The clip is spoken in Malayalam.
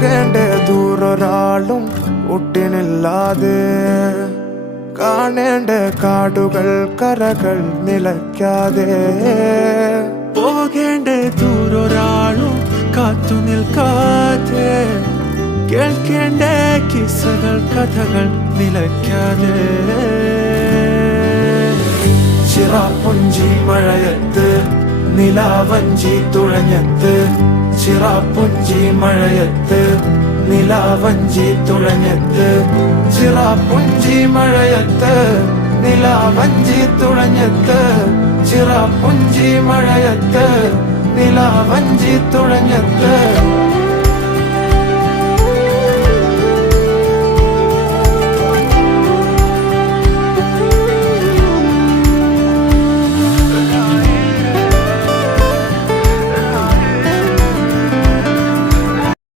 പോകേണ്ട ദൂരൊരാളും ഒട്ടിനില്ലാതെ കാണേണ്ട കാടുകൾ കരകൾ നിലയ്ക്കാതെ പോകേണ്ട ദൂരൊരാളും കാത്തു നിൽക്കാതെ കേൾക്കേണ്ട കിസ്സകൾ കഥകൾ നിലയ്ക്കാതെ ചിറാപ്പുഞ്ചി മഴയത്ത് നിലാവഞ്ചി തുഴഞ്ഞത്ത് ചിറാപ്പുഞ്ചി മഴയത്ത് നിലാവഞ്ചി തുഴഞ്ഞത്ത് ചിറാപ്പുഞ്ചി മഴയത്ത് നിലാവഞ്ചി തുഴഞ്ഞത്ത് ചിറാപ്പുഞ്ചി മഴയത്ത് നിലാവഞ്ചി തുഴഞ്ഞത്ത്